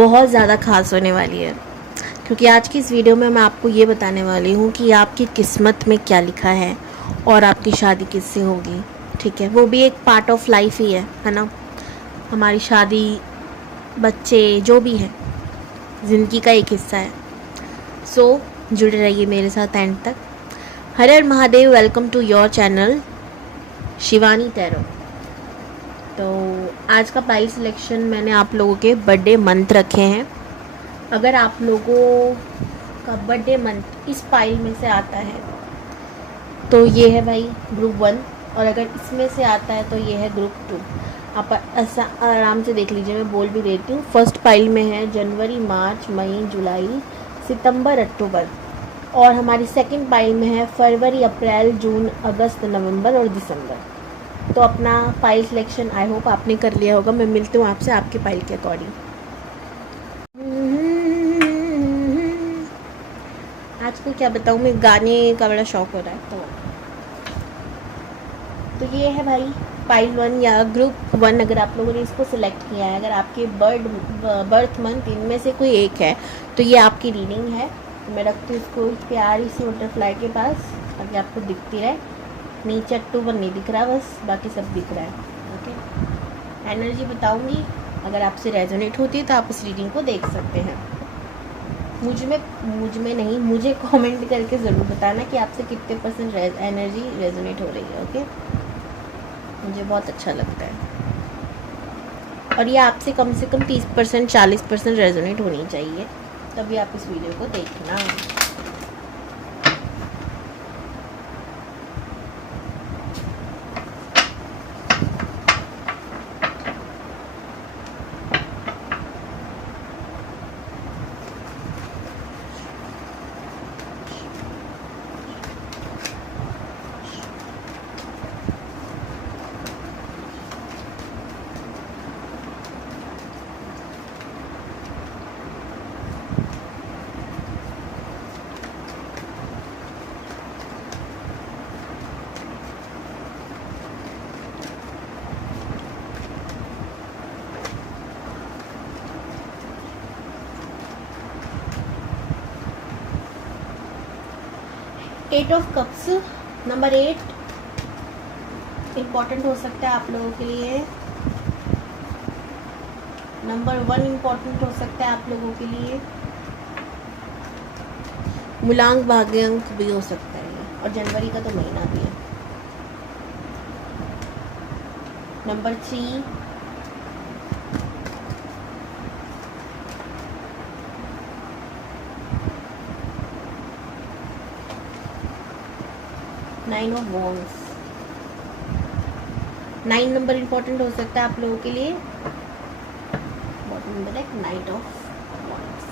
बहुत ज़्यादा खास होने वाली है, क्योंकि आज की इस वीडियो में मैं आपको ये बताने वाली हूँ कि आपकी किस्मत में क्या लिखा है और आपकी शादी किससे होगी। ठीक है, वो भी एक पार्ट ऑफ लाइफ ही है ना। हमारी शादी, बच्चे, जो भी है ज़िंदगी का एक हिस्सा है। सो जुड़े रहिए मेरे साथ एंड तक। Har Har Mahadev. Welcome to your channel Shivani tarot. तो आज का पाइल सिलेक्शन मैंने आप लोगों के बर्थडे मंथ रखे हैं। अगर आप लोगों का बर्थडे मंथ इस पाइल में से आता है तो ये है भाई ग्रुप 1, और अगर इसमें से आता है तो ये है ग्रुप 2। आप ऐसा आराम से देख लीजिए, मैं बोल भी देती हूँ। फर्स्ट पाइल में है जनवरी, मार्च, मई, जुलाई, सितंबर, अक्टूबर, और हमारी सेकंड पाइल में है फरवरी, अप्रैल, जून, अगस्त, नवंबर और दिसंबर। तो अपना पाइल सिलेक्शन आई होप आपने कर लिया होगा। मैं मिलती हूँ आपसे आपके पाइल के अकॉर्डिंग। आजकल क्या बताऊँ, मैं गाने का बड़ा शौक हो रहा है। तो ये है भाई पाइल 1 या ग्रुप 1। अगर आप लोगों ने इसको सिलेक्ट किया है, अगर आपके बर्थ मंथ इनमें से कोई एक है तो ये आपकी रीडिंग है। तो मैं रखती हूँ इसको प्यारी सी बटरफ्लाई के पास ताकि आपको दिखती रहे। नीचे अक्टूबर नहीं दिख रहा, बस बाकी सब दिख रहा है। ओके, एनर्जी बताऊंगी, अगर आपसे रेजोनेट होती है तो आप इस रीडिंग को देख सकते हैं। मुझ में नहीं, मुझे कमेंट करके ज़रूर बताना कि आपसे कितने % एनर्जी रेजोनेट हो रही है। ओके, मुझे बहुत अच्छा लगता है, और ये आपसे कम से कम 30% 40% रेजोनेट होनी चाहिए, तभी आप इस वीडियो को देखना। 8 ऑफ कप्स, नंबर 8 इम्पॉर्टेंट हो सकता है आप लोगों के लिए। नंबर 1 इम्पॉर्टेंट हो सकता है आप लोगों के लिए। मूलांक भाग्यांक भी हो सकता है, और जनवरी का तो महीना भी है। Number 3 9 of wands. 9 number important हो सकता है आप लोगों के लिए। बॉटम नंबर है night of wands.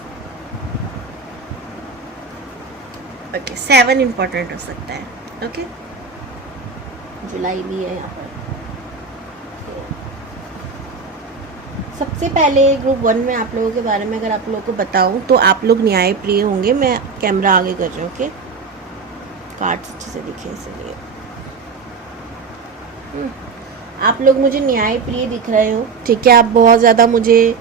Okay, 7 important हो सकता है। ओके, जुलाई भी है यहाँ पर। सबसे पहले ग्रुप 1 में आप लोगों के बारे में अगर आप लोगों को बताऊं तो आप लोग न्याय प्रिय होंगे। मैं कैमरा आगे कर रही हूँ। ओके, कार्ड्स अच्छे से दिखे इसलिए। आप लोग मुझे न्याय प्रिय दिख रहे हो, ठीक है। आप बहुत ज़्यादा मुझे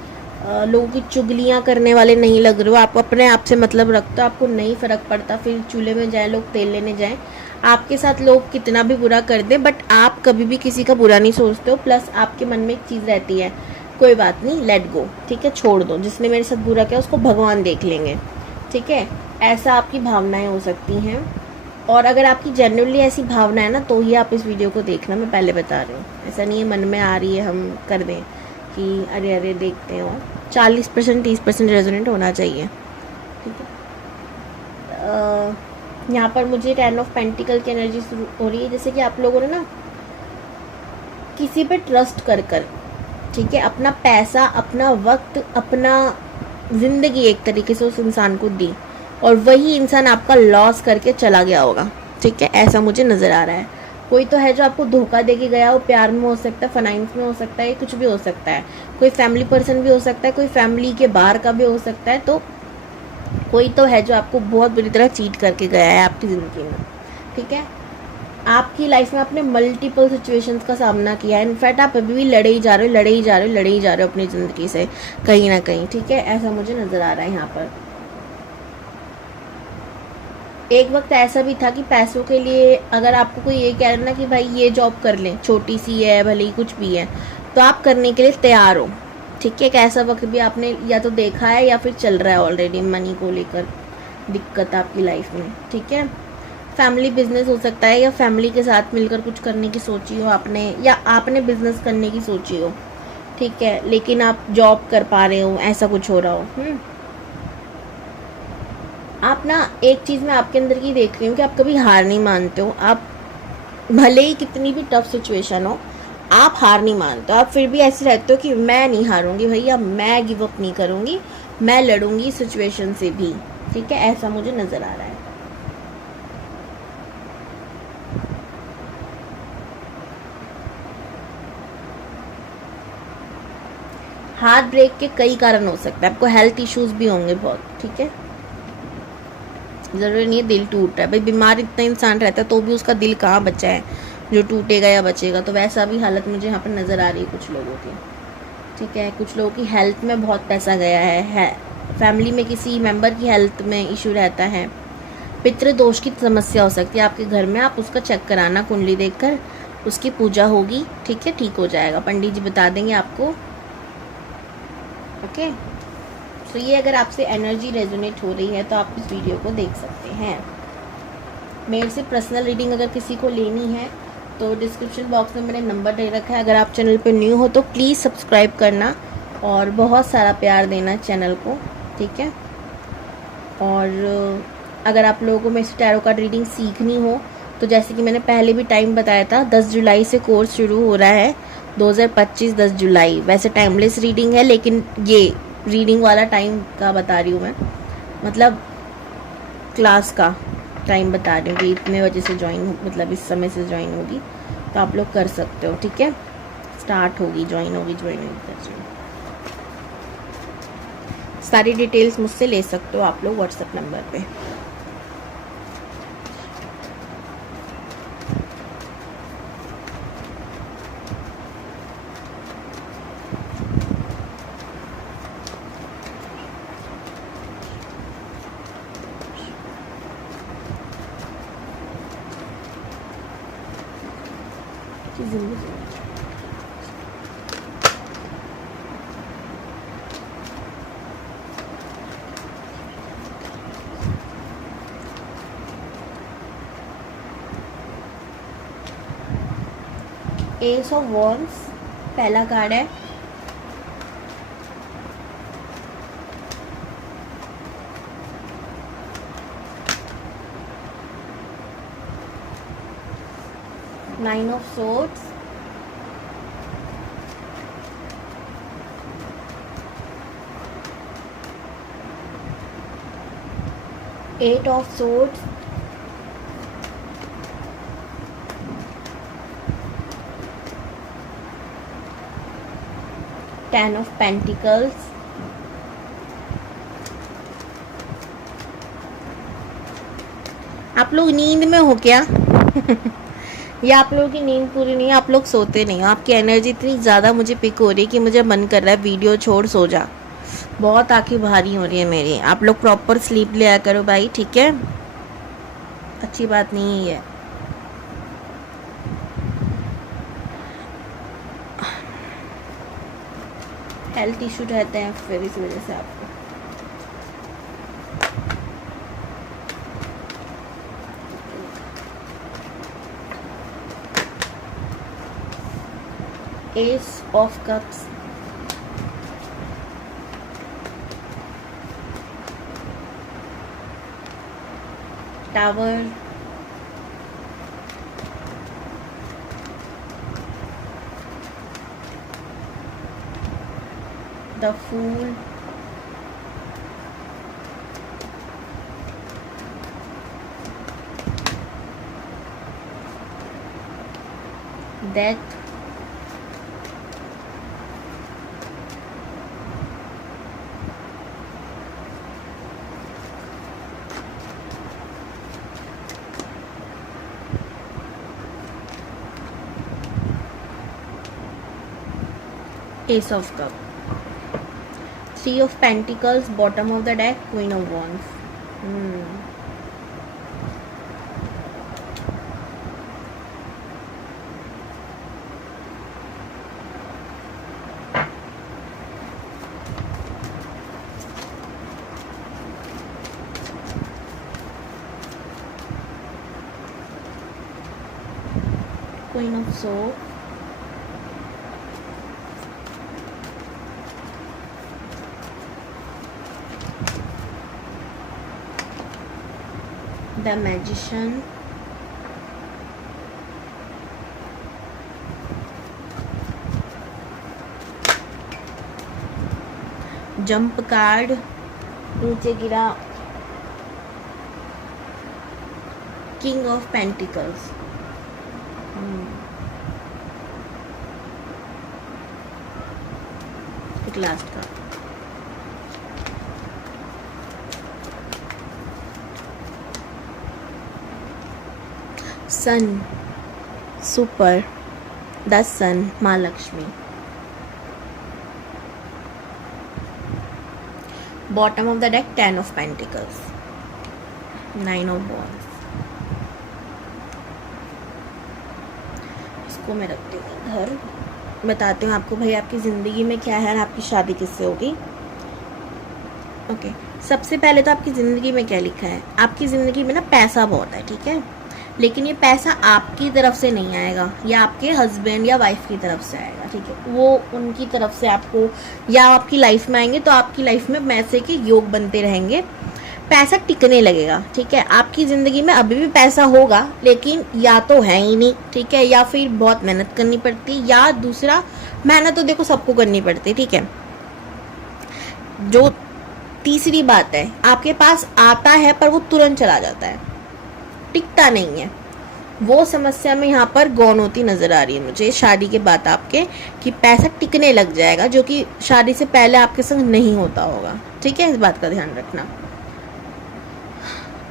लोगों की चुगलियाँ करने वाले नहीं लग रहे हो। आप अपने आप से मतलब रखते हो, आपको नहीं फ़र्क पड़ता फिर चूल्हे में जाए लोग तेल लेने जाएं। आपके साथ लोग कितना भी बुरा कर दें, बट आप कभी भी किसी का बुरा नहीं सोचते हो। प्लस आपके मन में एक चीज़ रहती है, कोई बात नहीं, लेट गो, ठीक है, छोड़ दो। जिसने मेरे साथ बुरा किया उसको भगवान देख लेंगे, ठीक है। ऐसा आपकी भावनाएं हो सकती हैं, और अगर आपकी जनरली ऐसी भावना है ना तो ही आप इस वीडियो को देखना। मैं पहले बता रही हूँ, ऐसा नहीं है मन में आ रही है हम कर दें कि अरे अरे देखते हो। 40% 30% रेजोनेंट होना चाहिए, ठीक है। यहाँ पर मुझे 10 ऑफ पेंटिकल की एनर्जी शुरू हो रही है, जैसे कि आप लोगों ने ना किसी पे ट्रस्ट कर कर, ठीक है, अपना पैसा, अपना वक्त, अपना ज़िंदगी एक तरीके से उस इंसान को दी, और वही इंसान आपका लॉस करके चला गया होगा, ठीक है। ऐसा मुझे नज़र आ रहा है। कोई तो है जो आपको धोखा दे के गया हो, प्यार में हो सकता है, फाइनेंस में हो सकता है, कुछ भी हो सकता है। कोई फैमिली पर्सन भी हो सकता है, कोई फैमिली के बाहर का भी हो सकता है। तो कोई तो है जो आपको बहुत बुरी तरह चीट करके गया है आपकी ज़िंदगी में, ठीक है। आपकी लाइफ में आपने मल्टीपल सिचुएशंस का सामना किया है, इनफैक्ट आप अभी भी लड़े ही जा रहे हो, लड़े ही जा रहे हो, लड़े ही जा रहे हो अपनी ज़िंदगी से कहीं ना कहीं, ठीक है, ऐसा मुझे नज़र आ रहा है यहाँ पर। एक वक्त ऐसा भी था कि पैसों के लिए अगर आपको कोई ये कह रहा ना कि भाई ये जॉब कर लें, छोटी सी है भले ही कुछ भी है, तो आप करने के लिए तैयार हो, ठीक है। एक ऐसा वक्त भी आपने या तो देखा है या फिर चल रहा है ऑलरेडी मनी को लेकर दिक्कत आपकी लाइफ में, ठीक है। फैमिली बिजनेस हो सकता है या फैमिली के साथ मिलकर कुछ करने की सोची हो आपने, या आपने बिजनेस करने की सोची हो, ठीक है, लेकिन आप जॉब कर पा रहे हो, ऐसा कुछ हो रहा हो। आप ना एक चीज़ मैं आपके अंदर की देख रही हूँ कि आप कभी हार नहीं मानते हो। आप भले ही कितनी भी टफ सिचुएशन हो, आप हार नहीं मानते हो, आप फिर भी ऐसे रहते हो कि मैं नहीं हारूंगी भैया, मैं गिव अप नहीं करूँगी, मैं लड़ूंगी सिचुएशन से भी, ठीक है, ऐसा मुझे नज़र आ रहा है। हार्ट ब्रेक के कई कारण हो सकते हैं, आपको हेल्थ इश्यूज भी होंगे बहुत, ठीक है, ज़रूरी नहीं है दिल टूट रहा है, भाई बीमार इतना इंसान रहता है तो भी उसका दिल कहाँ बचा है जो टूटेगा या बचेगा, तो वैसा भी हालत मुझे यहाँ पर नज़र आ रही है कुछ लोगों की, ठीक है। कुछ लोगों की हेल्थ में बहुत पैसा गया है, फैमिली में किसी मेंबर की हेल्थ में इशू रहता है, पितृदोष की समस्या हो सकती है आपके घर में, आप उसका चेक कराना, कुंडली देखकर उसकी पूजा होगी, ठीक है, ठीक हो जाएगा, पंडित जी बता देंगे आपको, ओके। तो ये अगर आपसे एनर्जी रेजोनेट हो रही है तो आप इस वीडियो को देख सकते हैं। मेरे से पर्सनल रीडिंग अगर किसी को लेनी है तो डिस्क्रिप्शन बॉक्स में मैंने नंबर दे रखा है, अगर आप चैनल पर न्यू हो तो प्लीज़ सब्सक्राइब करना और बहुत सारा प्यार देना चैनल को, ठीक है। और अगर आप लोगों को मेरे से टैरो कार्ड रीडिंग सीखनी हो तो जैसे कि मैंने पहले भी टाइम बताया था, 10 जुलाई से कोर्स शुरू हो रहा है, 2025 10 जुलाई। वैसे टाइमलेस रीडिंग है, लेकिन ये रीडिंग वाला टाइम का बता रही हूँ मैं, मतलब क्लास का टाइम बता रही हूँ कि इतने बजे से ज्वाइन, मतलब इस समय से ज्वाइन होगी, तो आप लोग कर सकते हो, ठीक है, स्टार्ट होगी, ज्वाइन होगी। सारी डिटेल्स मुझसे ले सकते हो आप लोग व्हाट्सएप नंबर पे। एस ऑफ वॉन्ड्स पहला कार्ड है, nine of swords, eight of swords, ten of pentacles, आप लोग नींद में हो क्या? या आप लोगों की नींद पूरी नहीं है, आप लोग सोते नहीं हो, आपकी एनर्जी इतनी ज़्यादा मुझे पिक हो रही है कि मुझे मन कर रहा है वीडियो छोड़ सो जा, बहुत आंखें भारी हो रही है मेरी। आप लोग प्रॉपर स्लीप लिया करो भाई, ठीक है, अच्छी बात नहीं है। हेल्थ इशू रहते हैं फिर इस वजह से आपको। Ace of cups, tower, the fool, death, ace of cup, three of pentacles, bottom of the deck, queen of wands. Queen of Swords, the Magician, jump card नीचे गिरा, किंग ऑफ पेंटिकल्स। एक लास्ट का sun, super, the sun, माँ Lakshmi. Bottom of the deck, ten of pentacles, nine of wands. इसको मैं रखती हूँ घर, बताती हूँ आपको भाई आपकी ज़िंदगी में क्या है और आपकी शादी किससे होगी। ओके, सबसे पहले तो आपकी ज़िंदगी में क्या लिखा है। आपकी ज़िंदगी में ना पैसा बहुत है, ठीक है, लेकिन ये पैसा आपकी तरफ से नहीं आएगा, या आपके हस्बैंड या वाइफ की तरफ से आएगा, ठीक है। वो उनकी तरफ से आपको या आपकी लाइफ में आएंगे, तो आपकी लाइफ में पैसे के योग बनते रहेंगे, पैसा टिकने लगेगा, ठीक है। आपकी ज़िंदगी में अभी भी पैसा होगा, लेकिन या तो है ही नहीं, ठीक है, या फिर बहुत मेहनत करनी पड़ती, या दूसरा मेहनत तो देखो सबको करनी पड़ती है, ठीक है। जो तीसरी बात है, आपके पास आता है पर वो तुरंत चला जाता है, टिकता नहीं है। वो समस्या में यहाँ पर गौन होती नजर आ रही है मुझे शादी के बाद आपके, कि पैसा टिकने लग जाएगा, जो कि शादी से पहले आपके संग नहीं होता होगा, ठीक है। इस बात का ध्यान रखना।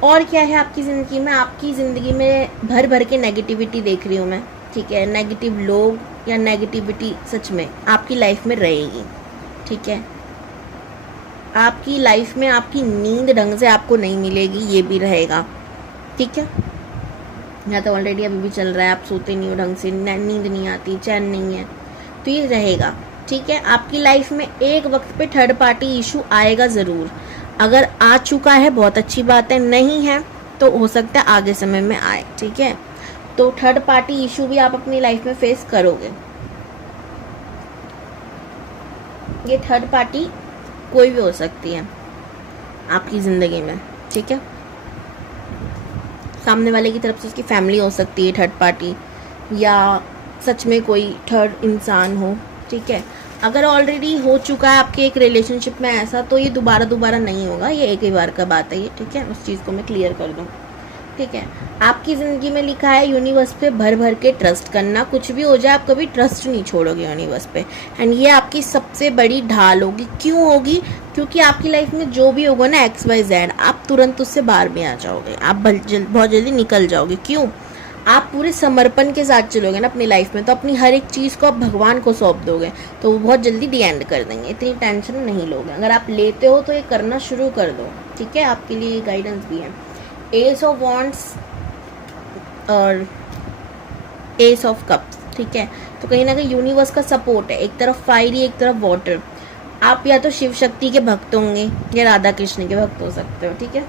और क्या है आपकी ज़िंदगी में, आपकी ज़िंदगी में भर भर के नेगेटिविटी देख रही हूँ मैं, ठीक है। नेगेटिव लोग या नेगेटिविटी सच में आपकी लाइफ में रहेगी, ठीक है। आपकी लाइफ में आपकी नींद ढंग से आपको नहीं मिलेगी, ये भी रहेगा, ठीक है। या तो ऑलरेडी अभी भी चल रहा है, आप सोते नहीं हो ढंग से, नींद नहीं आती, चैन नहीं है, तो ये रहेगा, ठीक है। आपकी लाइफ में एक वक्त पे थर्ड पार्टी इशू आएगा ज़रूर। अगर आ चुका है बहुत अच्छी बात है, नहीं है तो हो सकता है आगे समय में आए, ठीक है। तो थर्ड पार्टी इशू भी आप अपनी लाइफ में फेस करोगे। ये थर्ड पार्टी कोई भी हो सकती है आपकी ज़िंदगी में, ठीक है। सामने वाले की तरफ से उसकी फैमिली हो सकती है थर्ड पार्टी, या सच में कोई थर्ड इंसान हो, ठीक है। अगर ऑलरेडी हो चुका है आपके एक रिलेशनशिप में ऐसा, तो ये दोबारा नहीं होगा, ये एक ही बार का बात है ये, ठीक है। उस चीज़ को मैं क्लियर कर दूँ, ठीक है। आपकी ज़िंदगी में लिखा है यूनिवर्स पे भर भर के ट्रस्ट करना, कुछ भी हो जाए आप कभी ट्रस्ट नहीं छोड़ोगे यूनिवर्स पे, एंड ये आपकी सबसे बड़ी ढाल होगी। क्यों होगी? क्योंकि आपकी लाइफ में जो भी होगा ना XYZ, आप तुरंत उससे बाहर भी आ जाओगे, आप बहुत जल्दी निकल जाओगे। क्यों? आप पूरे समर्पण के साथ चलोगे ना अपनी लाइफ में, तो अपनी हर एक चीज़ को आप भगवान को सौंप दोगे, तो वो बहुत जल्दी डी एंड कर देंगे। इतनी टेंशन नहीं लोगे, अगर आप लेते हो तो ये करना शुरू कर दो, ठीक है। आपके लिए ये गाइडेंस भी है। एस ऑफ वॉन्ड्स और एस ऑफ कप्स, ठीक है। तो कहीं ना कहीं यूनिवर्स का सपोर्ट है, एक तरफ फायरी एक तरफ वाटर। आप या तो शिव शक्ति के भक्त होंगे या राधा कृष्ण के भक्त हो सकते हो, ठीक है।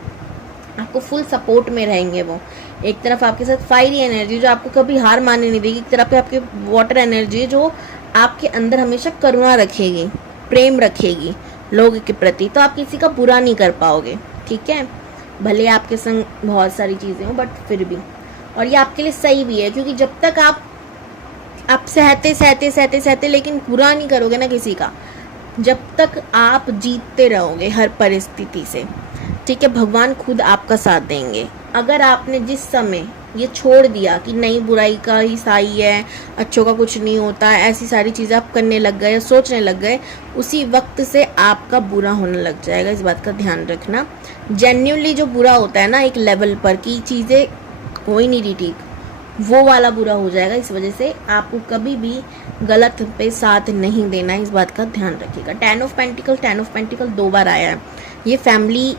आपको फुल सपोर्ट में रहेंगे वो। एक तरफ आपके साथ फायरी एनर्जी जो आपको कभी हार मानने नहीं देगी, एक तरफ पे आपके वाटर एनर्जी जो आपके अंदर हमेशा करुणा रखेगी, प्रेम रखेगी लोगों के प्रति, तो आप किसी का बुरा नहीं कर पाओगे, ठीक है। भले आपके संग बहुत सारी चीज़ें हो, बट फिर भी, और ये आपके लिए सही भी है, क्योंकि जब तक आप सहते लेकिन बुरा नहीं करोगे ना किसी का, जब तक आप जीतते रहोगे हर परिस्थिति से, ठीक है, भगवान खुद आपका साथ देंगे। अगर आपने जिस समय ये छोड़ दिया कि नहीं बुराई का ही साई है, अच्छों का कुछ नहीं होता, ऐसी सारी चीज़ें आप करने लग गए, सोचने लग गए, उसी वक्त से आपका बुरा होने लग जाएगा। इस बात का ध्यान रखना। जेन्युइनली जो बुरा होता है ना एक लेवल पर, कि चीज़ें हो ही नहीं रही ठीक, वो वाला बुरा हो जाएगा। इस वजह से आपको कभी भी गलत पे साथ नहीं देना है, इस बात का ध्यान रखिएगा। 10 ऑफ पेंटिकल 2 बार आया है। ये फैमिली,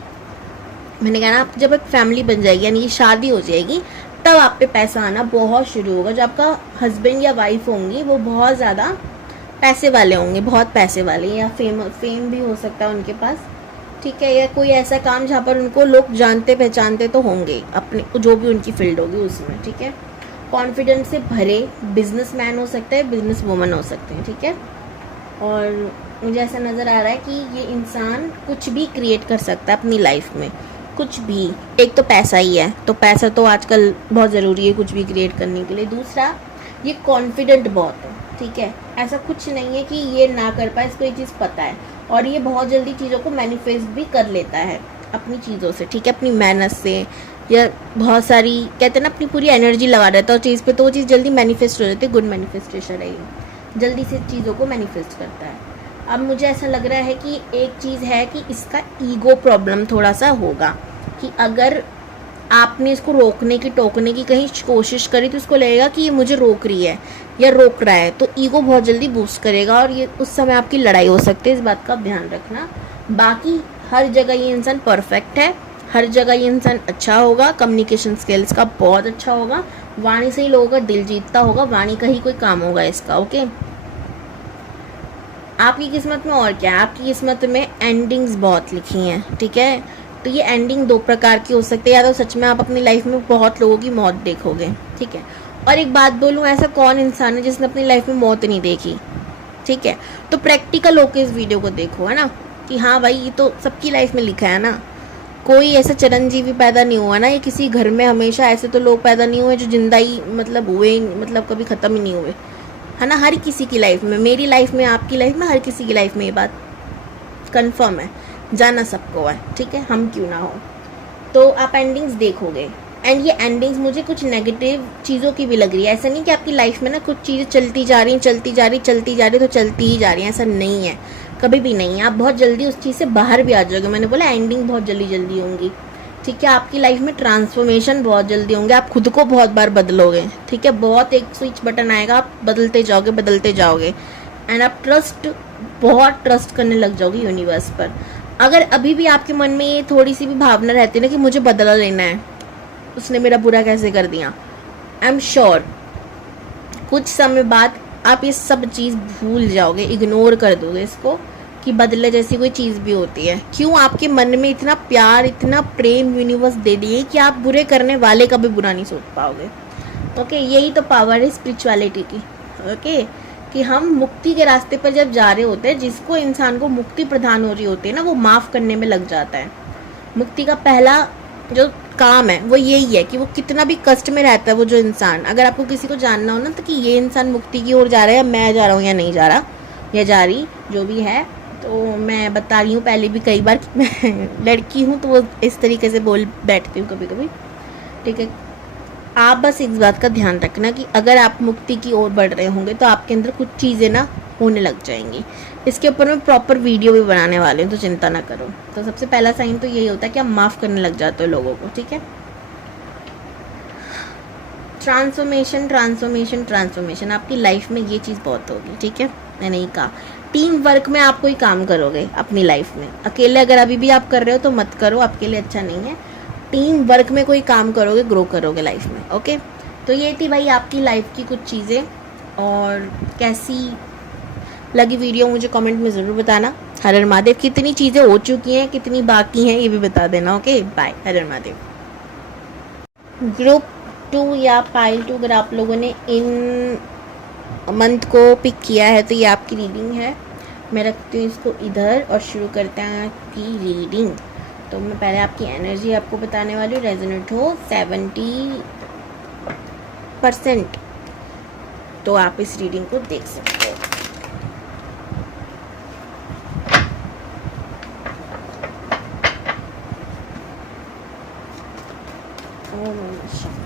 मैंने कहा ना, आप जब एक फैमिली बन जाएगी यानी ये शादी हो जाएगी, तब आप पे पैसा आना बहुत शुरू होगा। जो आपका हस्बैंड या वाइफ होंगी वो बहुत ज़्यादा पैसे वाले होंगे, बहुत पैसे वाले, या फेम भी हो सकता है उनके पास, ठीक है, या कोई ऐसा काम जहाँ पर उनको लोग जानते पहचानते तो होंगे अपने, जो भी उनकी फील्ड होगी उसमें, ठीक है। कॉन्फिडेंस से भरे बिजनेसमैन हो सकते हैं, बिजनेस वुमन हो सकते हैं, ठीक है। और मुझे ऐसा नज़र आ रहा है कि ये इंसान कुछ भी क्रिएट कर सकता है अपनी लाइफ में, कुछ भी। एक तो पैसा ही है, तो पैसा तो आजकल बहुत ज़रूरी है कुछ भी क्रिएट करने के लिए। दूसरा, ये कॉन्फिडेंट बहुत है, ठीक है। ऐसा कुछ नहीं है कि ये ना कर पाए, इसको ये चीज़ पता है, और ये बहुत जल्दी चीज़ों को मैनिफेस्ट भी कर लेता है अपनी चीज़ों से, ठीक है, अपनी मेहनत से, या बहुत सारी, कहते हैं ना, अपनी पूरी एनर्जी लगा देता है चीज़ पे, तो वो चीज़ जल्दी मैनिफेस्ट हो जाती है। गुड मैनिफेस्टेशन है ये, जल्दी से चीज़ों को मैनिफेस्ट करता है। अब मुझे ऐसा लग रहा है कि एक चीज़ है कि इसका ईगो प्रॉब्लम थोड़ा सा होगा, कि अगर आपने इसको रोकने की, टोकने की कहीं कोशिश करी, तो इसको लगेगा कि ये मुझे रोक रही है या रोक रहा है, तो ईगो बहुत जल्दी बूस्ट करेगा, और ये उस समय आपकी लड़ाई हो सकती है, इस बात का ध्यान रखना। बाकी हर जगह ये इंसान परफेक्ट है, हर जगह ये इंसान अच्छा होगा, कम्युनिकेशन स्किल्स का बहुत अच्छा होगा, वाणी से ही लोगों का दिल जीतता होगा, वाणी का ही कोई काम होगा इसका, ओके। आपकी किस्मत में और क्या है, आपकी किस्मत में एंडिंग्स बहुत लिखी हैं, ठीक है। तो ये एंडिंग 2 प्रकार की हो सकती है, या तो सच में आप अपनी लाइफ में बहुत लोगों की मौत देखोगे, ठीक है। और एक बात बोलूँ, ऐसा कौन इंसान है जिसने अपनी लाइफ में मौत नहीं देखी, ठीक है। तो प्रैक्टिकल होकर इस वीडियो को देखो, है ना, कि हाँ भाई ये तो सबकी लाइफ में लिखा है ना, कोई ऐसा चिरंजीवी पैदा नहीं हुआ ना, ये किसी घर में हमेशा ऐसे तो लोग पैदा नहीं हुए जो जिंदा ही मतलब हुए, मतलब कभी ख़त्म ही नहीं हुए, है ना। हर किसी की लाइफ में, मेरी लाइफ में, आपकी लाइफ में, हर किसी की लाइफ में ये बात कंफर्म है, जाना सबको है, ठीक है, हम क्यों ना हो। तो आप एंडिंग्स देखोगे, एंड ये एंडिंग्स मुझे कुछ नेगेटिव चीज़ों की भी लग रही है। ऐसा नहीं कि आपकी लाइफ में ना कुछ चीज़ें चलती जा रही तो चलती ही जा रही हैं, ऐसा नहीं है, कभी भी नहीं है। आप बहुत जल्दी उस चीज़ से बाहर भी आ जाओगे, मैंने बोला एंडिंग बहुत जल्दी होंगी, ठीक है। आपकी लाइफ में ट्रांसफॉर्मेशन बहुत जल्दी होंगे, आप खुद को बहुत बार बदलोगे, ठीक है। बहुत एक स्विच बटन आएगा, आप बदलते जाओगे, एंड आप बहुत ट्रस्ट करने लग जाओगे यूनिवर्स पर। अगर अभी भी आपके मन में ये थोड़ी सी भी भावना रहती है ना कि मुझे बदला लेना है, उसने मेरा बुरा कैसे कर दिया, आई एम श्योर कुछ समय बाद आप ये सब चीज़ भूल जाओगे, इग्नोर कर दोगे इसको, कि बदले जैसी कोई चीज़ भी होती है। क्यों? आपके मन में इतना प्यार, इतना प्रेम यूनिवर्स दे दिए कि आप बुरे करने वाले का भी बुरा नहीं सोच पाओगे, ओके। यही तो पावर है स्पिरिचुअलिटी की, ओके, कि हम मुक्ति के रास्ते पर जब जा रहे होते हैं, जिसको इंसान को मुक्ति प्रदान हो रही होती है ना, वो माफ़ करने में लग जाता है। मुक्ति का पहला जो काम है वो यही है कि वो कितना भी कष्ट में रहता है वो जो इंसान, अगर आपको किसी को जानना हो ना, तो कि ये इंसान मुक्ति की ओर जा रहा है, या मैं जा रहा हूँ या नहीं जा रहा, या जा रही, जो भी है, तो मैं बता रही हूँ पहले भी कई बार कि मैं लड़की हूँ, तो वो इस तरीके से बोल बैठती हूँ कभी कभी, ठीक है। आप बस इस बात का ध्यान रखना कि अगर आप मुक्ति की ओर बढ़ रहे होंगे तो आपके अंदर कुछ चीज़ें ना होने लग जाएंगी। इसके ऊपर मैं प्रॉपर वीडियो भी बनाने वाली हूँ, तो चिंता ना करो। तो सबसे पहला साइन तो यही होता है कि आप माफ़ करने लग जाते हो लोगों को, ठीक है। ट्रांसफॉर्मेशन आपकी लाइफ में ये चीज़ बहुत होगी, ठीक है। मैंने ही कहा टीम वर्क में आप कोई काम करोगे अपनी लाइफ में, अकेले अगर अभी भी आप कर रहे हो तो मत करो, आपके लिए अच्छा नहीं है। टीम वर्क में कोई काम करोगे, ग्रो करोगे लाइफ में, ओके। तो ये थी भाई आपकी लाइफ की कुछ चीज़ें, और कैसी लगी वीडियो मुझे कमेंट में ज़रूर बताना। हर हर महादेव। कितनी चीज़ें हो चुकी हैं, कितनी बाकी हैं, ये भी बता देना, ओके। बाय, हर हर महादेव। ग्रुप 2 या फाइल 2 अगर आप लोगों ने इन मंथ को पिक किया है तो ये आपकी रीडिंग है। मैं रखती हूँ इसको इधर और शुरू करते हैं आपकी रीडिंग। तो मैं पहले आपकी एनर्जी आपको बताने वाली हूँ। रेजोनेट हो 70%, तो आप इस रीडिंग को देख सकते हो। ओम नमः शिवाय।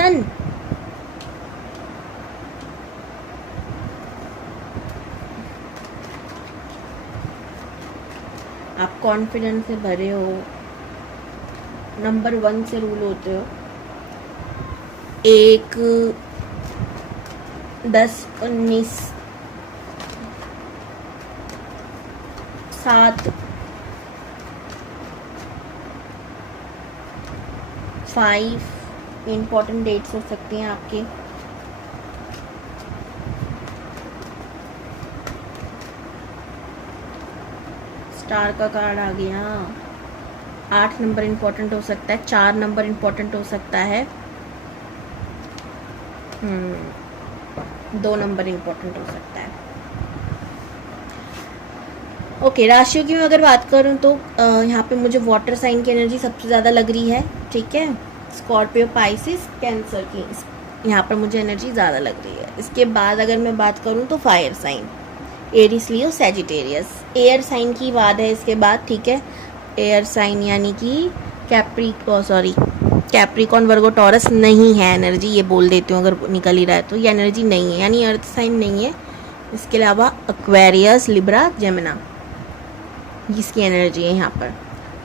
सन। आप कॉन्फिडेंस से भरे हो, नंबर 1 से रूल होते हो। 1, 10, 19, 7, 5 इम्पोर्टेंट डेट्स हो सकती हैं आपके। स्टार का कार्ड आ गया। 8 नंबर इम्पोर्टेंट हो सकता है, 4 नंबर इम्पोर्टेंट हो सकता है, 2 नंबर इम्पोर्टेंट हो सकता है। ओके, राशियों की मैं अगर बात करूं तो यहाँ पे मुझे वाटर साइन की एनर्जी सबसे ज़्यादा लग रही है, ठीक है। स्कॉर्पियो, पाइसिस, कैंसर की यहाँ पर मुझे एनर्जी ज़्यादा लग रही है। इसके बाद अगर मैं बात करूं तो फायर साइन, एरिस, लियो, सैजिटेरियस। एयर साइन की बात है इसके बाद, ठीक है। एयर साइन यानी कि कैप्रिकॉन, वर्गो, टॉरस नहीं है एनर्जी, ये बोल देती हूँ अगर निकल ही रहा है तो। ये एनर्जी नहीं है, यानी अर्थ साइन नहीं है। इसके अलावा एक्वेरियस, लिब्रा, जेमिना, इसकी एनर्जी है यहाँ पर।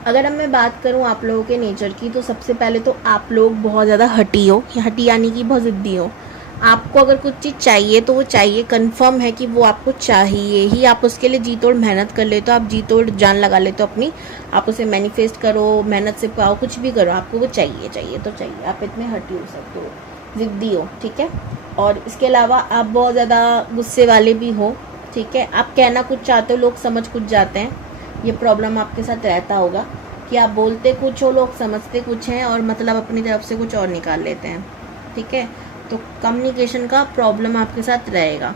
अगर अब मैं बात करूँ आप लोगों के नेचर की, तो सबसे पहले तो आप लोग बहुत ज़्यादा हटी हो, हटी यानी कि बहुत ज़िद्दी हो। आपको अगर कुछ चीज़ चाहिए तो वो चाहिए, कंफर्म है कि वो आपको चाहिए ही। आप उसके लिए जी तोड़ मेहनत कर लेते हो, आप जी तोड़ जान लगा लेते हो अपनी, आप उसे मैनिफेस्ट करो, मेहनत से पाओ, कुछ भी करो, आपको वो चाहिए चाहिए तो चाहिए। आप इतने हटी हो सकते हो, ज़िद्दी हो, ठीक है। और इसके अलावा आप बहुत ज़्यादा गुस्से वाले भी हो, ठीक है। आप कहना कुछ चाहते हो, लोग समझ कुछ जाते हैं। ये प्रॉब्लम आपके साथ रहता होगा कि आप बोलते कुछ हो, लोग समझते कुछ हैं और मतलब अपनी तरफ से कुछ और निकाल लेते हैं, ठीक है। तो कम्युनिकेशन का प्रॉब्लम आपके साथ रहेगा।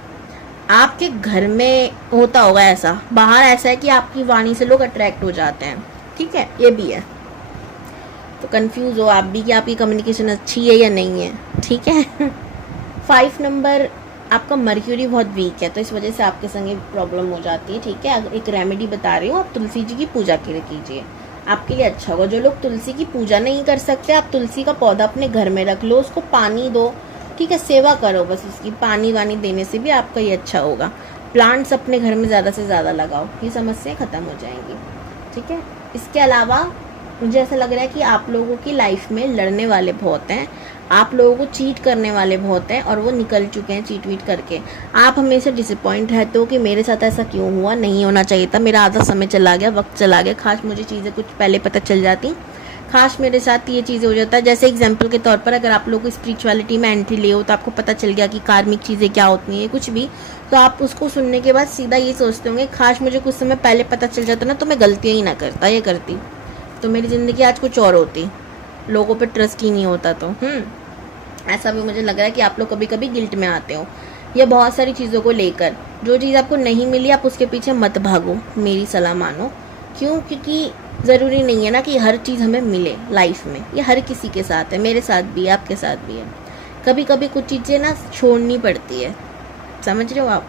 आपके घर में होता होगा ऐसा, बाहर ऐसा है कि आपकी वाणी से लोग अट्रैक्ट हो जाते हैं, ठीक है, ये भी है। तो कंफ्यूज हो आप भी कि आपकी कम्युनिकेशन अच्छी है या नहीं है, ठीक है। 5 नंबर आपका मर्क्यूरी बहुत वीक है, तो इस वजह से आपके संग ये प्रॉब्लम हो जाती है, ठीक है। अगर एक रेमेडी बता रही हूँ, आप तुलसी जी की पूजा कीजिए, आपके लिए अच्छा होगा। जो लोग तुलसी की पूजा नहीं कर सकते, आप तुलसी का पौधा अपने घर में रख लो, उसको पानी दो, ठीक है, सेवा करो बस उसकी। पानी वानी देने से भी आपका ये अच्छा होगा। प्लांट्स अपने घर में ज़्यादा से ज़्यादा लगाओ, ये समस्याएं ख़त्म हो जाएंगी, ठीक है। इसके अलावा मुझे ऐसा लग रहा है कि आप लोगों की लाइफ में लड़ने वाले बहुत हैं, आप लोगों को चीट करने वाले बहुत हैं और वो निकल चुके हैं चीट वीट करके। आप हमेशा डिसअपॉइंट रहते हो कि मेरे साथ ऐसा क्यों हुआ, नहीं होना चाहिए था, मेरा आधा समय चला गया, वक्त चला गया, खास मुझे चीज़ें कुछ पहले पता चल जाती, खास मेरे साथ ये चीज़ें हो जाता है। जैसे एग्जाम्पल के तौर पर अगर आप लोग स्पिरिचुअलिटी में एंट्री ले हो तो आपको पता चल गया कि कार्मिक चीज़ें क्या होती हैं, कुछ भी, तो आप उसको सुनने के बाद सीधा ये सोचते होंगे, खास मुझे कुछ समय पहले पता चल जाता ना तो मैं गलतियाँ ही ना करता, ये करती तो मेरी ज़िंदगी आज कुछ और होती, लोगों पर ट्रस्ट ही नहीं होता। तो ऐसा भी मुझे लग रहा है कि आप लोग कभी कभी गिल्ट में आते हो, या बहुत सारी चीज़ों को लेकर। जो चीज़ आपको नहीं मिली आप उसके पीछे मत भागो, मेरी सलाह मानो। क्यों? क्योंकि ज़रूरी नहीं है ना कि हर चीज़ हमें मिले लाइफ में, ये हर किसी के साथ है, मेरे साथ भी है, आपके साथ भी है। कभी कभी कुछ चीज़ें ना छोड़नी पड़ती है, समझ रहे हो आप।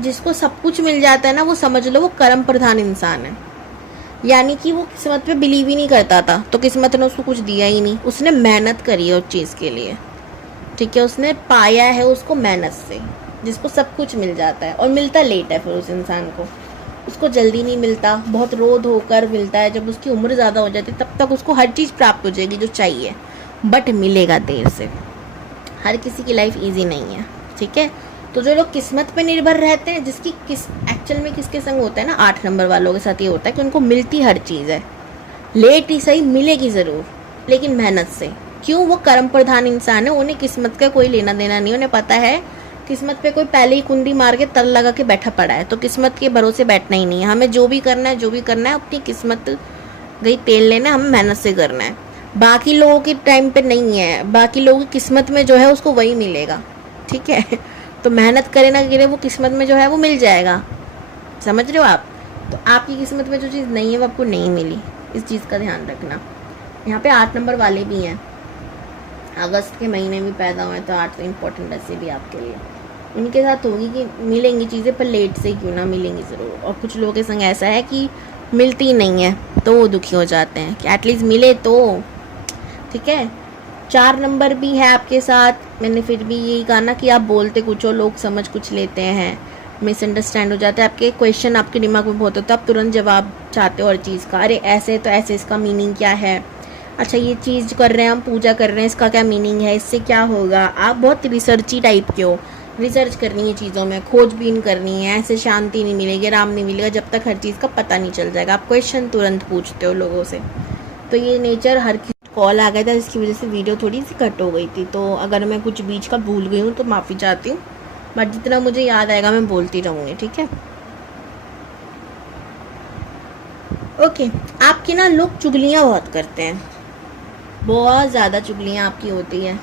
जिसको सब कुछ मिल जाता है ना, वो समझ लो वो कर्म प्रधान इंसान है, यानी कि वो किस्मत पे बिलीव ही नहीं करता था तो किस्मत ने उसको कुछ दिया ही नहीं, उसने मेहनत करी है उस चीज़ के लिए, ठीक है, उसने पाया है उसको मेहनत से। जिसको सब कुछ मिल जाता है और मिलता लेट है, फिर उस इंसान को, उसको जल्दी नहीं मिलता, बहुत रोध होकर मिलता है। जब उसकी उम्र ज़्यादा हो जाती है तब तक उसको हर चीज़ प्राप्त हो जाएगी जो चाहिए, बट मिलेगा देर से। हर किसी की लाइफ ईजी नहीं है, ठीक है। तो जो लोग किस्मत पे निर्भर रहते हैं, जिसकी एक्चुअल में किसके संग होता है ना, 8 नंबर वालों के साथ ये होता है कि उनको मिलती हर चीज़ है, लेट ही सही मिलेगी ज़रूर, लेकिन मेहनत से। क्यों? वो कर्म प्रधान इंसान है, उन्हें किस्मत का कोई लेना देना नहीं। उन्हें पता है किस्मत पे कोई पहले ही कुंडी मार के तल लगा के बैठा पड़ा है, तो किस्मत के भरोसे बैठना ही नहीं है। हमें जो भी करना है अपनी किस्मत गई तेल लेना है, हमें मेहनत से करना है। बाकी लोगों के टाइम पे नहीं है, बाकी लोगों की किस्मत में जो है उसको वही मिलेगा, ठीक है। तो मेहनत करे ना करे, वो किस्मत में जो है वो मिल जाएगा, समझ रहे हो आप। तो आपकी किस्मत में जो चीज़ नहीं है वो आपको नहीं मिली, इस चीज़ का ध्यान रखना। यहाँ पे 8 नंबर वाले भी हैं, अगस्त के महीने में पैदा हुए, तो 8 तो इम्पोर्टेंट वैसे भी आपके लिए। उनके साथ होगी कि मिलेंगी चीज़ें, पर लेट से क्यों ना मिलेंगी ज़रूर। और कुछ लोगों के संग ऐसा है कि मिलती नहीं है तो वो दुखी हो जाते हैं कि एटलीस्ट मिले तो, ठीक है। 4 नंबर भी है आपके साथ। मैंने फिर भी यही कहा ना कि आप बोलते कुछ हो, लोग समझ कुछ लेते हैं, मिसअंडरस्टैंड हो जाता है। आपके क्वेश्चन आपके दिमाग में बहुत होता है, आप तुरंत जवाब चाहते हो हर चीज़ का। अरे ऐसे तो ऐसे, इसका मीनिंग क्या है, अच्छा ये चीज़ कर रहे हैं हम, पूजा कर रहे हैं, इसका क्या मीनिंग है, इससे क्या होगा। आप बहुत रिसर्ची टाइप के हो, रिसर्च करनी है चीज़ों में, खोजबीन करनी है। ऐसे शांति नहीं मिलेगी, आराम नहीं मिलेगा जब तक हर चीज़ का पता नहीं चल जाएगा। आप क्वेश्चन तुरंत पूछते हो लोगों से, तो ये नेचर हर कॉल आ गया था, जिसकी वजह से वीडियो थोड़ी सी कट हो गई थी। तो अगर मैं कुछ बीच का भूल गई हूँ तो माफ़ी चाहती हूँ, बट जितना मुझे याद आएगा मैं बोलती रहूँगी, ठीक है। ओके, आपकी ना लोग चुगलियाँ बहुत करते हैं, बहुत ज़्यादा चुगलियाँ आपकी होती है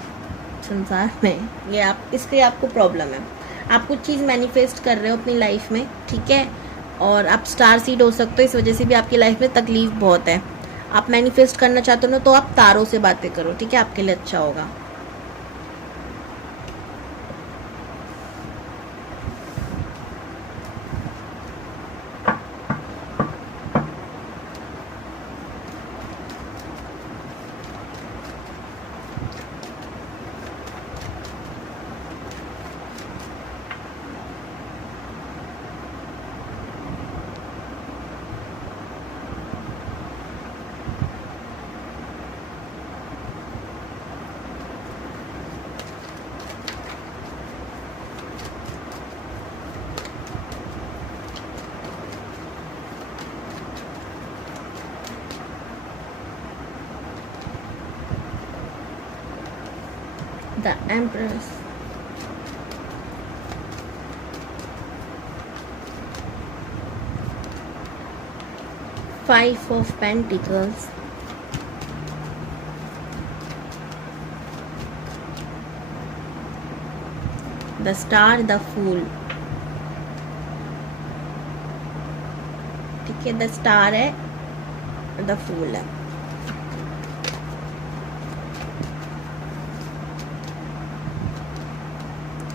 संसार में। ये आप, इससे आपको प्रॉब्लम है। आप कुछ चीज़ मैनिफेस्ट कर रहे हो अपनी लाइफ में, ठीक है, और आप स्टार सीड हो सकते हो, इस वजह से भी आपकी लाइफ में तकलीफ बहुत है। आप मैनिफेस्ट करना चाहते हो ना, तो आप तारों से बातें करो, ठीक है, आपके लिए अच्छा होगा। The Empress. Five of Pentacles. The Star, the Fool. ठीक है, द स्टार है, द फूल है।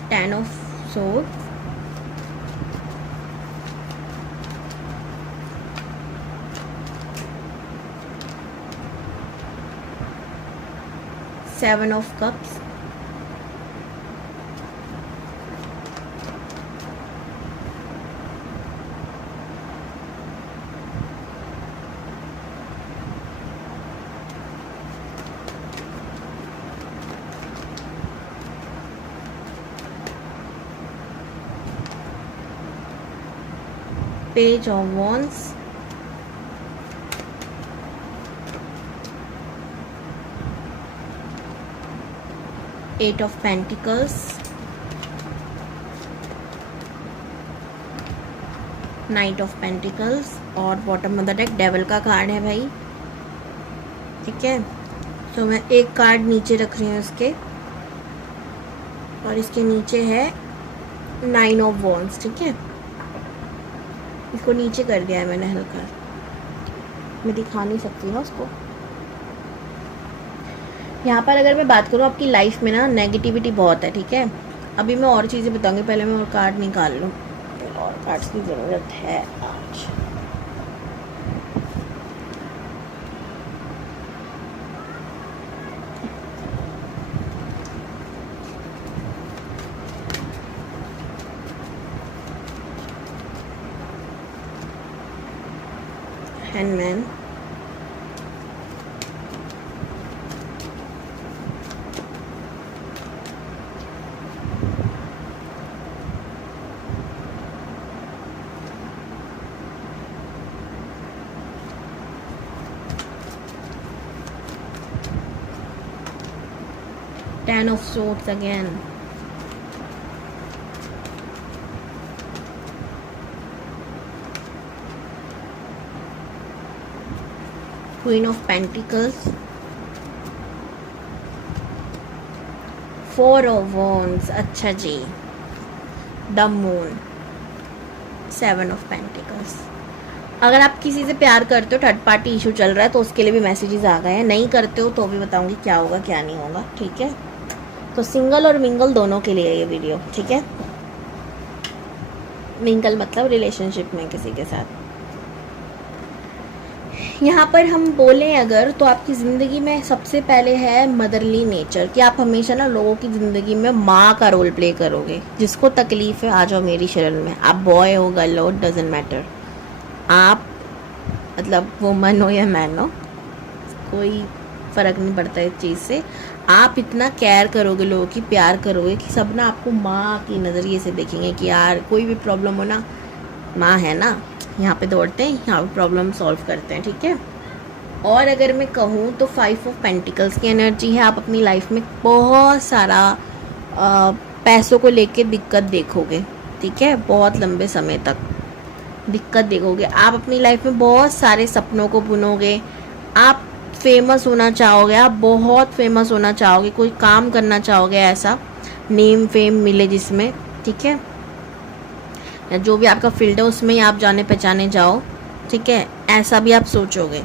Ten of swords, seven of cups, page of wands, eight of pentacles, knight of pentacles, और bottom of the deck devil का card है भाई, ठीक है। तो मैं एक कार्ड नीचे रख रही हूँ इसके, और इसके नीचे है नाइन ऑफ वॉन्ड्स, ठीक है। इसको नीचे कर दिया है मैंने हल्का, मैं दिखा नहीं सकती ना उसको। यहाँ पर अगर मैं बात करूँ, आपकी लाइफ में ना नेगेटिविटी बहुत है, ठीक है। अभी मैं और चीज़ें बताऊंगी, पहले मैं और कार्ड निकाल लूँ, और कार्ड्स की ज़रूरत है आज। Hangman, Ten of Swords again, Queen of Pentacles, Four of Wands, अच्छा जी, the moon, seven of pentacles. अगर आप किसी से प्यार करते हो, थर्ड पार्टी इशू चल रहा है, तो उसके लिए भी मैसेजेस आ गए हैं। नहीं करते हो तो भी बताऊंगी क्या होगा क्या नहीं होगा, ठीक है। तो सिंगल और मिंगल दोनों के लिए ये वीडियो, ठीक है। मिंगल मतलब रिलेशनशिप में किसी के साथ। यहाँ पर हम बोलें अगर, तो आपकी ज़िंदगी में सबसे पहले है मदरली नेचर, कि आप हमेशा ना लोगों की ज़िंदगी में माँ का रोल प्ले करोगे। जिसको तकलीफ़ है आ जाओ मेरी शरण में, आप बॉय हो गर्ल हो डजेंट मैटर, आप मतलब वुमन हो या मैन हो, कोई फ़र्क नहीं पड़ता इस चीज़ से। आप इतना केयर करोगे, लोगों की प्यार करोगे कि सब ना आपको माँ की नज़रिए से देखेंगे कि यार कोई भी प्रॉब्लम हो ना, माँ है ना, यहाँ पे दौड़ते हैं, यहाँ पे प्रॉब्लम सॉल्व करते हैं, ठीक है। और अगर मैं कहूँ तो 5 ऑफ पेंटिकल्स की एनर्जी है। आप अपनी लाइफ में बहुत सारा पैसों को लेके दिक्कत देखोगे, ठीक है, बहुत लंबे समय तक दिक्कत देखोगे। आप अपनी लाइफ में बहुत सारे सपनों को बुनोगे, आप फेमस होना चाहोगे, आप बहुत फेमस होना चाहोगे, कोई काम करना चाहोगे ऐसा नेम फेम मिले जिसमें, ठीक है, या जो भी आपका फील्ड है उसमें ही आप जाने पहचाने जाओ, ठीक है, ऐसा भी आप सोचोगे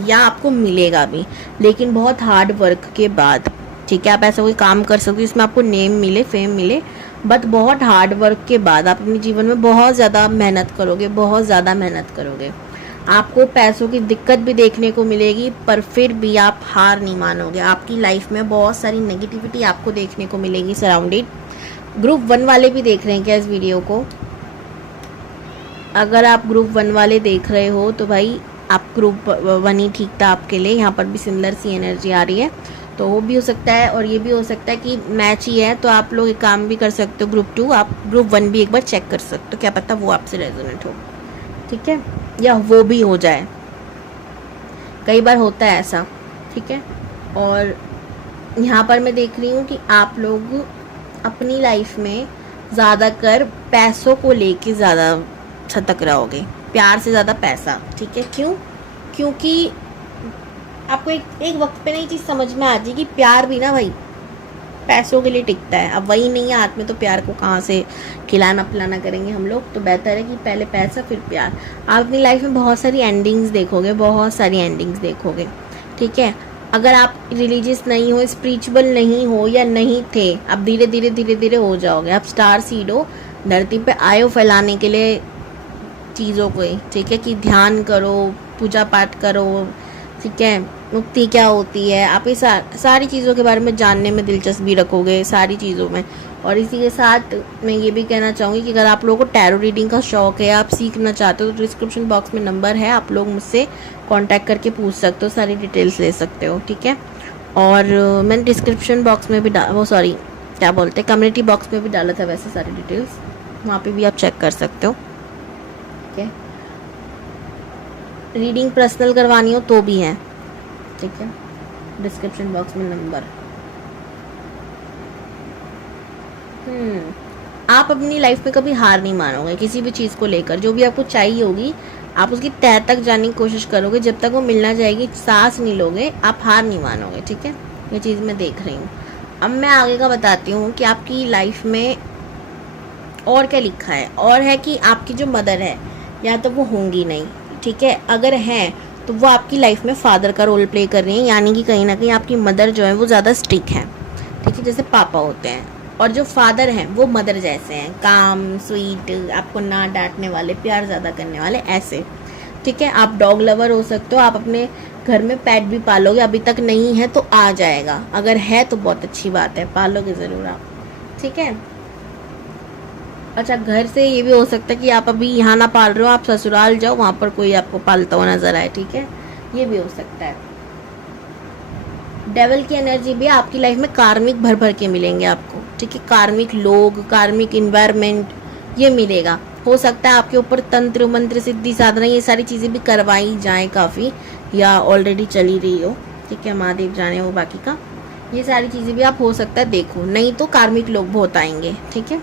या आपको मिलेगा भी, लेकिन बहुत हार्ड वर्क के बाद, ठीक है। आप ऐसा कोई काम कर सकते हो जिसमें आपको नेम मिले, फेम मिले, बट बहुत हार्ड वर्क के बाद आप अपने जीवन में बहुत ज़्यादा मेहनत करोगे, बहुत ज़्यादा मेहनत करोगे। आपको पैसों की दिक्कत भी देखने को मिलेगी, पर फिर भी आप हार नहीं मानोगे। आपकी लाइफ में बहुत सारी नेगेटिविटी आपको देखने को मिलेगी सराउंडेड। ग्रुप 1 वाले भी देख रहे हैं क्या इस वीडियो को? अगर आप ग्रुप 1 वाले देख रहे हो तो भाई आप ग्रुप 1 ही ठीक था आपके लिए। यहाँ पर भी सिमिलर सी एनर्जी आ रही है, तो वो भी हो सकता है और ये भी हो सकता है कि मैच ही है, तो आप लोग एक काम भी कर सकते हो, ग्रुप 2 आप ग्रुप 1 भी एक बार चेक कर सकते हो, क्या पता वो आपसे रेजोनेट हो, ठीक है, या वो भी हो जाए, कई बार होता है ऐसा, ठीक है। और यहाँ पर मैं देख रही हूँ कि आप लोग अपनी लाइफ में ज़्यादातर पैसों को लेके ज़्यादा छटक रहोगे, प्यार से ज़्यादा पैसा, ठीक है। क्यों? क्योंकि आपको एक वक्त पे नई चीज़ समझ में आ जाएगी कि प्यार भी ना भाई पैसों के लिए टिकता है। अब वही नहीं है हाथ में, तो प्यार को कहाँ से खिलाना पिलाना करेंगे हम लोग, तो बेहतर है कि पहले पैसा फिर प्यार। आप अपनी लाइफ में बहुत सारी एंडिंग्स देखोगे, बहुत सारी एंडिंग्स देखोगे, ठीक है। अगर आप रिलीजियस नहीं हो, स्पिरिचुअल नहीं हो या नहीं थे, आप धीरे धीरे धीरे धीरे हो जाओगे। आप स्टार सीड हो, धरती पे आए हो फैलाने के लिए चीज़ों को, ठीक है, कि ध्यान करो, पूजा पाठ करो, ठीक है, मुक्ति क्या होती है, आप ये सारी चीज़ों के बारे में जानने में दिलचस्पी रखोगे, सारी चीज़ों में। और इसी के साथ मैं ये भी कहना चाहूँगी कि अगर आप लोगों को टैरो रीडिंग का शौक़ है, आप सीखना चाहते हो, तो डिस्क्रिप्शन बॉक्स में नंबर है, आप लोग मुझसे कांटेक्ट करके पूछ सकते हो, सारी डिटेल्स ले सकते हो, ठीक है। और मैंने डिस्क्रिप्शन बॉक्स में भी क्या बोलते हैं, कम्युनिटी बॉक्स में भी डाला था वैसे सारी डिटेल्स, वहाँ पर भी आप चेक कर सकते हो, ठीक है। रीडिंग पर्सनल करवानी हो तो भी है, ठीक है, डिस्क्रिप्शन बॉक्स में नंबर। आप अपनी लाइफ में कभी हार नहीं मानोगे किसी भी चीज़ को लेकर। जो भी आपको चाहिए होगी आप उसकी तह तक जाने की कोशिश करोगे, जब तक वो मिलना जाएगी सांस नहीं लोगे, आप हार नहीं मानोगे, ठीक है। ये चीज़ मैं देख रही हूँ। अब मैं आगे का बताती हूँ कि आपकी लाइफ में और क्या लिखा है। और है कि आपकी जो मदर है या तो वो होंगी नहीं, ठीक है, अगर हैं तो वो आपकी लाइफ में फादर का रोल प्ले कर रही हैं, यानी कि कहीं ना कहीं आपकी मदर जो है वो ज़्यादा स्ट्रिक्ट है, ठीक है, जैसे पापा होते हैं। और जो फादर हैं वो मदर जैसे हैं, काम स्वीट, आपको ना डांटने वाले, प्यार ज़्यादा करने वाले, ऐसे, ठीक है। आप डॉग लवर हो सकते हो, आप अपने घर में पेट भी पालोगे, अभी तक नहीं है तो आ जाएगा, अगर है तो बहुत अच्छी बात है, पालोगे ज़रूर आप, ठीक है। अच्छा, घर से ये भी हो सकता है कि आप अभी यहाँ ना पाल रहे हो, आप ससुराल जाओ, वहाँ पर कोई आपको पालता हुआ नजर आए, ठीक है, ये भी हो सकता है। डेविल की एनर्जी भी आपकी लाइफ में कार्मिक भर भर के मिलेंगे आपको, ठीक है, कार्मिक लोग, कार्मिक इन्वायरमेंट ये मिलेगा। हो सकता है आपके ऊपर तंत्र मंत्र सिद्धि साधना ये सारी चीज़ें भी करवाई जाएँ काफ़ी, या ऑलरेडी चली रही हो, ठीक है, महादेव जाने वो बाकी का, ये सारी चीज़ें भी आप हो सकता है देखो, नहीं तो कार्मिक लोग बहुत आएंगे, ठीक है।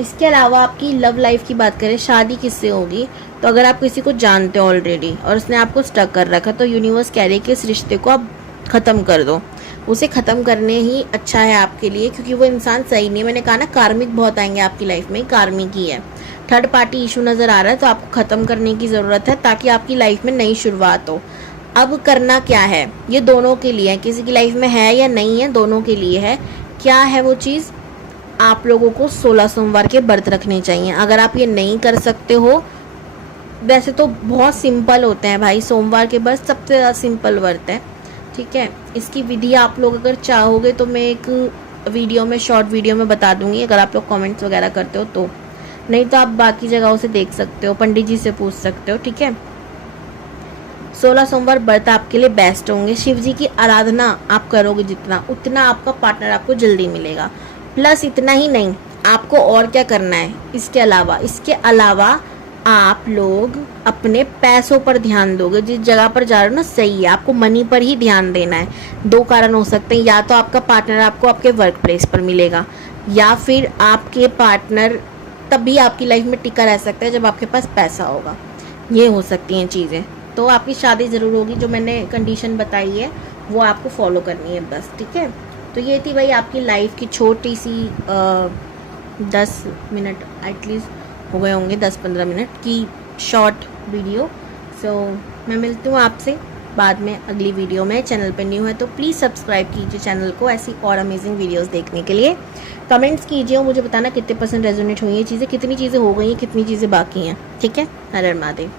इसके अलावा आपकी लव लाइफ की बात करें, शादी किससे होगी, तो अगर आप किसी को जानते हो ऑलरेडी और उसने आपको स्टक कर रखा, तो यूनिवर्स कह रही है कि इस रिश्ते को आप ख़त्म कर दो, उसे ख़त्म करने ही अच्छा है आपके लिए, क्योंकि वो इंसान सही नहीं है। मैंने कहा ना कार्मिक बहुत आएंगे आपकी लाइफ में, कार्मिक ही है, थर्ड पार्टी इशू नज़र आ रहा है, तो आपको ख़त्म करने की ज़रूरत है ताकि आपकी लाइफ में नई शुरुआत हो। अब करना क्या है, ये दोनों के लिए है, किसी की लाइफ में है या नहीं है, दोनों के लिए है। क्या है वो चीज़, आप लोगों को 16 सोमवार के व्रत रखने चाहिए। अगर आप ये नहीं कर सकते हो वैसे तो बहुत सिंपल होते हैं भाई, सोमवार के व्रत सबसे ज़्यादा सिंपल व्रत है, ठीक है। इसकी विधि आप लोग अगर चाहोगे तो मैं एक वीडियो में, शॉर्ट वीडियो में बता दूंगी, अगर आप लोग कमेंट्स वगैरह करते हो तो, नहीं तो आप बाकी जगहों से देख सकते हो, पंडित जी से पूछ सकते हो, ठीक है। 16 सोमवार व्रत आपके लिए बेस्ट होंगे। शिव जी की आराधना आप करोगे जितना, उतना आपका पार्टनर आपको जल्दी मिलेगा। प्लस इतना ही नहीं, आपको और क्या करना है इसके अलावा आप लोग अपने पैसों पर ध्यान दोगे। जिस जगह पर जा रहे हो ना, सही है, आपको मनी पर ही ध्यान देना है। 2 कारण हो सकते हैं, या तो आपका पार्टनर आपको आपके वर्क प्लेस पर मिलेगा, या फिर आपके पार्टनर तभी आपकी लाइफ में टिका रह सकता है जब आपके पास पैसा होगा। ये हो सकती हैं चीज़ें। तो आपकी शादी ज़रूर होगी, जो मैंने कंडीशन बताई है वो आपको फॉलो करनी है बस, ठीक है। तो ये थी भाई आपकी लाइफ की छोटी सी 10 मिनट एटलीस्ट हो गए होंगे, 10-15 मिनट की शॉर्ट वीडियो। सो मैं मिलती हूँ आपसे बाद में अगली वीडियो में। चैनल पे न्यू है तो प्लीज़ सब्सक्राइब कीजिए चैनल को ऐसी और अमेजिंग वीडियोस देखने के लिए। कमेंट्स कीजिए और मुझे बताना कितने % रेजोनेट हुई हैं चीज़ें, कितनी चीज़ें हो गई हैं, कितनी चीज़ें बाकी हैं, ठीक है। हर हर महादेव।